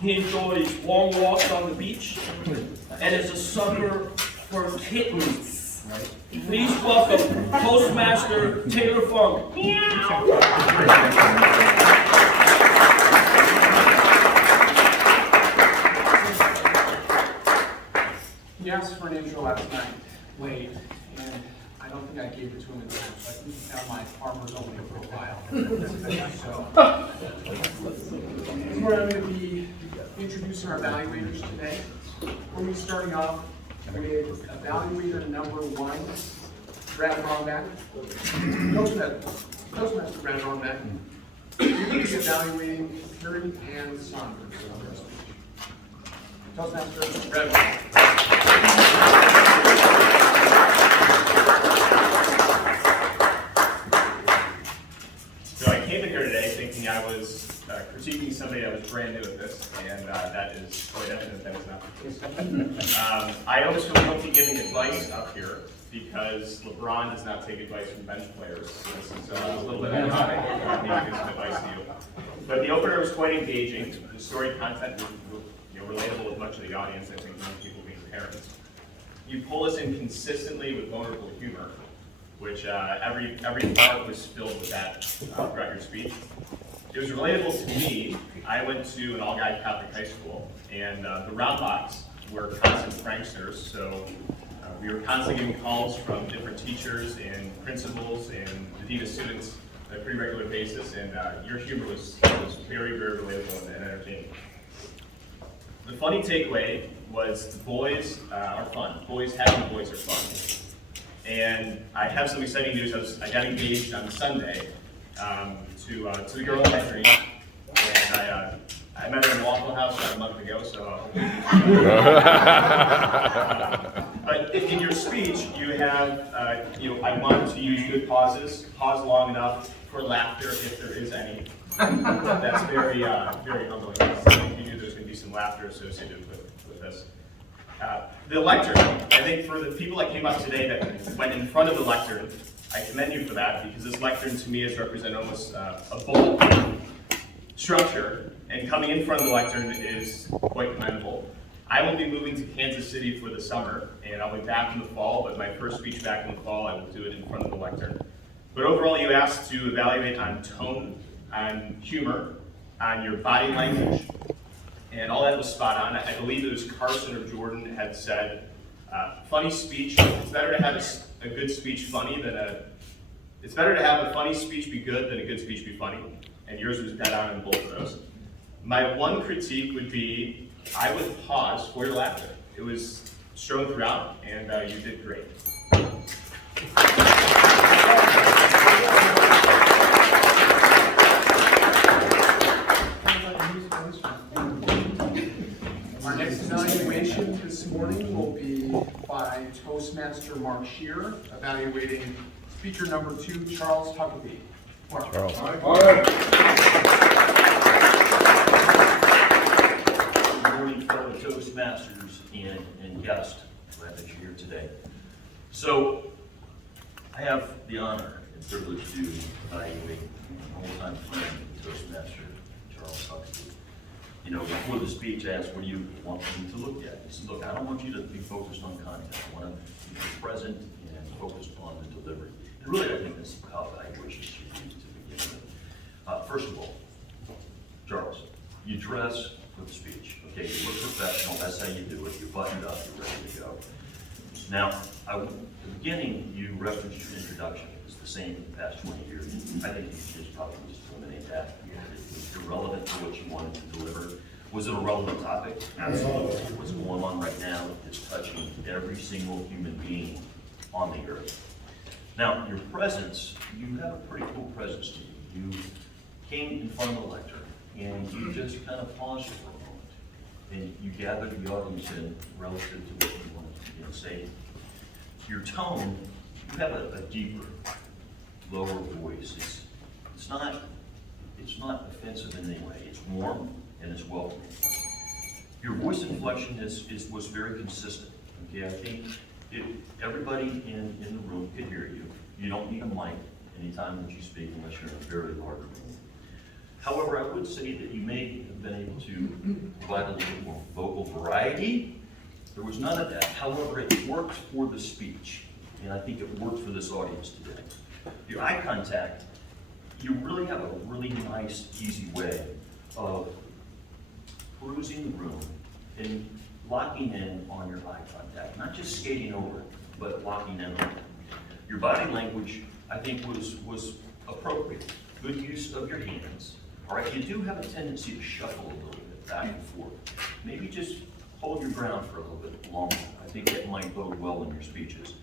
He enjoys long walks on the beach and is a sucker for kittens. Please welcome Toastmaster Taylor Funk. He asked for an intro last night, late, and I don't think I gave it to him in time, so I think he found my farmer's only profile. So we're going to be introducing our evaluators today. We're going to be starting off with evaluator number 1, Brad Romback. Toastmaster Brad Romback. We're going to be evaluating Carrie Ann Saunders on her speech. Toastmaster Brad Romback. So I came in here today thinking I was critiquing somebody that was brand new at this, and that is quite evident that is not the case. I always feel guilty giving advice up here because LeBron does not take advice from bench players. So this is a little bit ironic. I need to give some advice to you. But the opener was quite engaging. The story content was relatable with much of the audience, I think most people being parents. You pull us in consistently with vulnerable humor, which every part was filled with that throughout your speech. It was relatable to me. I went to an all-guy Catholic high school, and the Roundbox were constant pranksters, so we were constantly getting calls from different teachers and principals and the dean of students on a pretty regular basis, and your humor was very, very relatable and entertaining. The funny takeaway was the boys are fun. Having boys are fun. And I have some exciting news. I got engaged on Sunday to the girl in my dream, and I met her in Waffle House about a month ago. So, but in your speech, you have I wanted to use good pauses. Pause long enough for laughter if there is any. That's very very humbling. I think you knew there's going to be some laughter associated with this. The lectern, I think for the people that came up today that went in front of the lectern, I commend you for that because this lectern to me has represented almost a bold structure, and coming in front of the lectern is quite commendable. I will be moving to Kansas City for the summer, and I'll be back in the fall, but my first speech back in the fall, I will do it in front of the lectern. But overall, you asked to evaluate on tone, on humor, on your body language, and all that was spot on. I believe it was Carson or Jordan had said, funny speech, it's better to have a good speech funny than it's better to have a funny speech be good than a good speech be funny. And yours was dead on in both of those. My one critique would be, I would pause for your laughter. It was shown throughout, and you did great. Our next evaluation this morning will be by Toastmaster Mark Shearer, evaluating speaker number 2, Charles Huckabee. Charles. Good morning, fellow Toastmasters and guests. Glad that you're here today. So, I have the honor and privilege to evaluate an old-time friend, Toastmaster Charles Huckabee. Before the speech, I asked, what do you want me to look at? He said, look, I don't want you to be focused on content. I want to be present and focused on the delivery. And really, I think that's how evaluations should be to begin with. First of all, Charles, you dress for the speech. Okay, you look professional. That's how you do it. You're buttoned up. You're ready to go. Now, at the beginning, you referenced your introduction. It's the same for the past 20 years. I think you should probably just eliminate that. It's irrelevant to what you wanted to deliver. Was it a relevant topic? Absolutely. What's going on right now is touching every single human being on the earth. Now, your presence, you have a pretty cool presence to you. You came in front of the lectern, and you just kind of paused for a moment, and you gathered the audience in relative to what you wanted to say. Your tone, you have a deeper, lower voice. It's not offensive in any way. It's warm and it's welcoming. Your voice inflection was very consistent. Okay, I think everybody in the room could hear you. You don't need a mic anytime that you speak unless you're in a very large room. However, I would say that you may have been able to provide a little more vocal variety. There was none of that. However, it worked for the speech, and I think it worked for this audience today. Your eye contact, you really have a really nice, easy way of perusing the room and locking in on your eye contact, not just skating over it, but locking in on it. Your body language, I think, was appropriate. Good use of your hands. All right, you do have a tendency to shuffle a little bit back and forth. Maybe just hold your ground for a little bit longer. I think that might bode well in your speeches.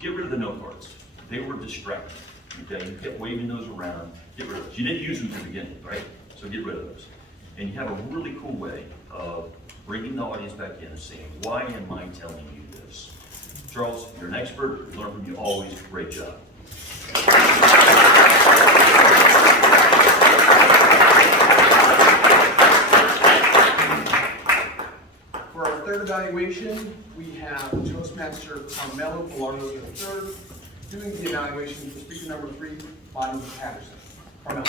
Get rid of the note cards. They were distracting. Okay, you kept waving those around. Get rid of those. You didn't use them to begin with, right? So get rid of those. And you have a really cool way of bringing the audience back in and saying, why am I telling you this? Charles, you're an expert. We learn from you always. Great job. For our third evaluation, we have Toastmaster Carmelo Pilardo III doing the evaluation for speaker number 3, Bonnie Patterson. Carmelo.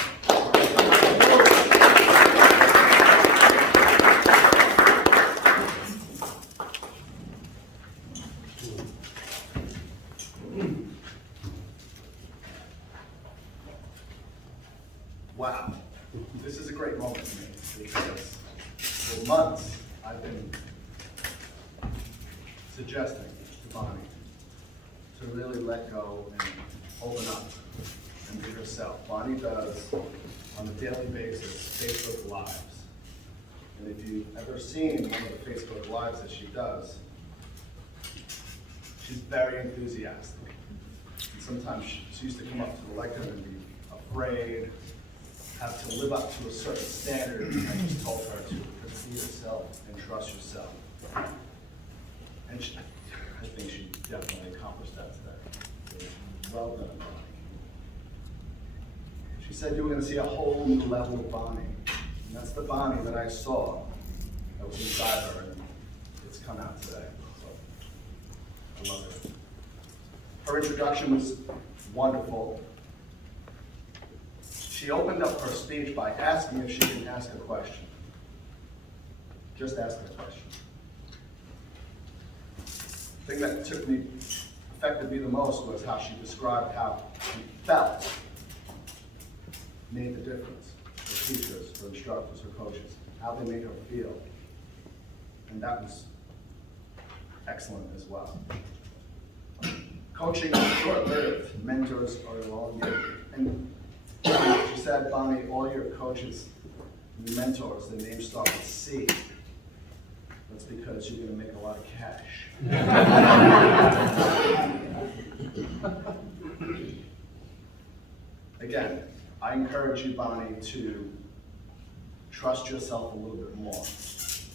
Wow, this is a great moment for me because for months I've been suggesting to Bonnie to really let go and open up and be herself. Bonnie does on a daily basis Facebook Lives. And if you've ever seen one of the Facebook Lives that she does, she's very enthusiastic. And sometimes she used to come up to the lectern and be afraid, have to live up to a certain standard. I just told her to be yourself and trust yourself. And I think she definitely accomplished that today. Well done, Bonnie. She said you were going to see a whole new level of Bonnie. And that's the Bonnie that I saw that was inside her, and it's come out today. So I love it. Her introduction was wonderful. She opened up her speech by asking if she can ask a question. Just ask a question. The thing that affected me the most was how she described how she felt made the difference for teachers, for instructors, for coaches, how they made her feel. And that was excellent as well. Coaching is short-lived. Mentors are long-lived. And she said, Bonnie, all your coaches and your mentors, their names start with C. That's because you're going to make a lot of cash. Again, I encourage you, Bonnie, to trust yourself a little bit more.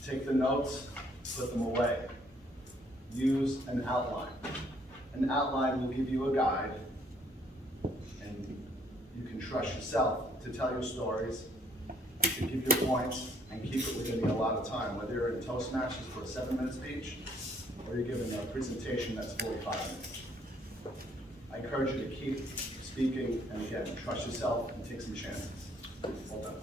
Take the notes, put them away. Use an outline. An outline will give you a guide, and you can trust yourself to tell your stories, to give your points, and keep it within the allotted time. Whether you're in Toastmasters for a 7-minute speech, or you're giving a presentation that's 45 minutes. I encourage you to keep speaking, and again, trust yourself and take some chances. Well done.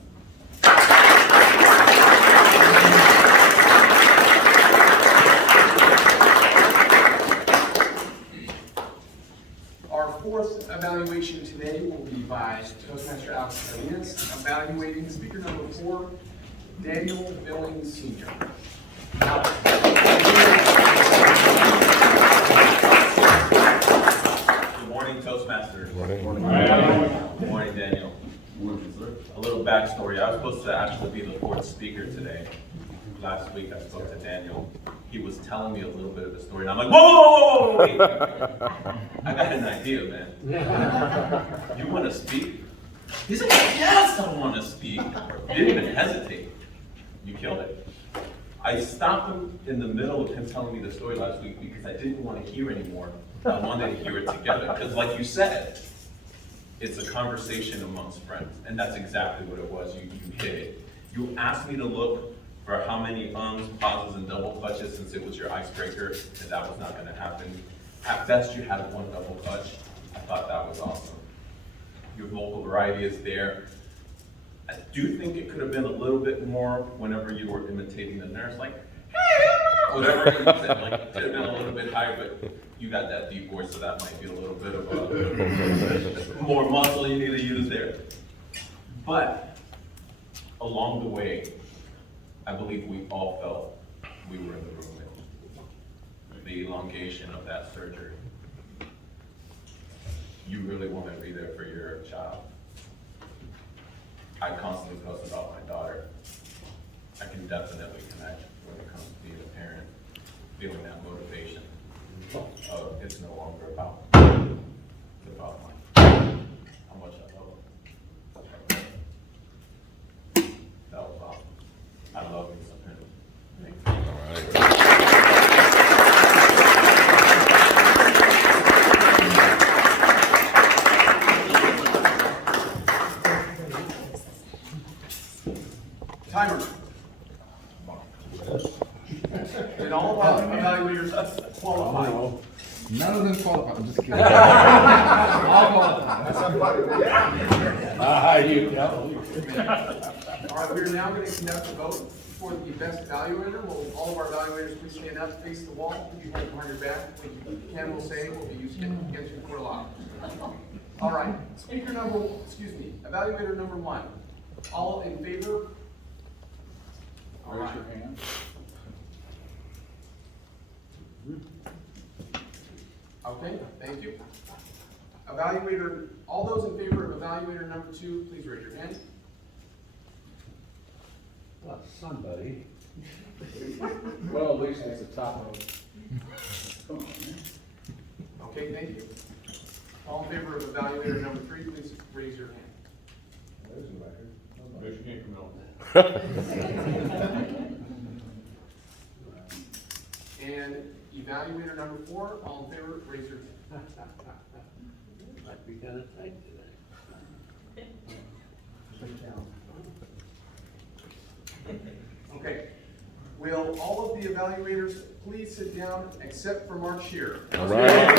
Our fourth evaluation today will be by Toastmaster Alex Cardenas, evaluating speaker number 4, Daniel Billings Sr. Alex. Good morning, Toastmasters. Morning. Good morning, Daniel. A little backstory. I was supposed to actually be the 4th speaker today. Last week I spoke to Daniel. He was telling me a little bit of a story, and I'm like, whoa, wait. I got an idea, man. You want to speak? He's like, yes, I want to speak. You didn't even hesitate. You killed it. I stopped him in the middle of him telling me the story last week because I didn't want to hear anymore. I wanted to hear it together. Because like you said, it's a conversation amongst friends. And that's exactly what it was. You hit it. You asked me to look for how many ums, pauses, and double clutches since it was your icebreaker, and that was not going to happen. At best, you had 1 double clutch. I thought that was awesome. Your vocal variety is there. I do think it could have been a little bit more whenever you were imitating the nurse, like, hey, whatever you said, like, it could have been a little bit higher, but you got that deep voice, so that might be a little bit of a more muscle you need to use there. But along the way, I believe we all felt we were in the room with the elongation of that surgery. You really want to be there for your child. I constantly post about my daughter. I can definitely connect when it comes to being a parent, feeling that motivation of it's no longer about me, it's about how much I love them. That was awesome. I love you, something. Thank you. Timer. Did all of our evaluators qualify? None of them qualify. I'm just kidding. All qualify. All right, we're now going to conduct a vote for the best evaluator. Will all of our evaluators please stand up, face the wall, put your hands behind your back. What Ken will say will be used against you in court of law. All right, evaluator number 1. All in favor? All right. Raise your hand. Okay, thank you. Evaluator, all those in favor of evaluator number 2, please raise your hand. Well, somebody. Well, at least it's the top of it. Come on, man. Okay, thank you. All in favor of evaluator number 3, please raise your hand. There's a record. Wish you can't come out. And evaluator number 4, all in favor, raise your hand. Might be kind of tight today. Okay. Will all of the evaluators please sit down except for Mark Shear? All right.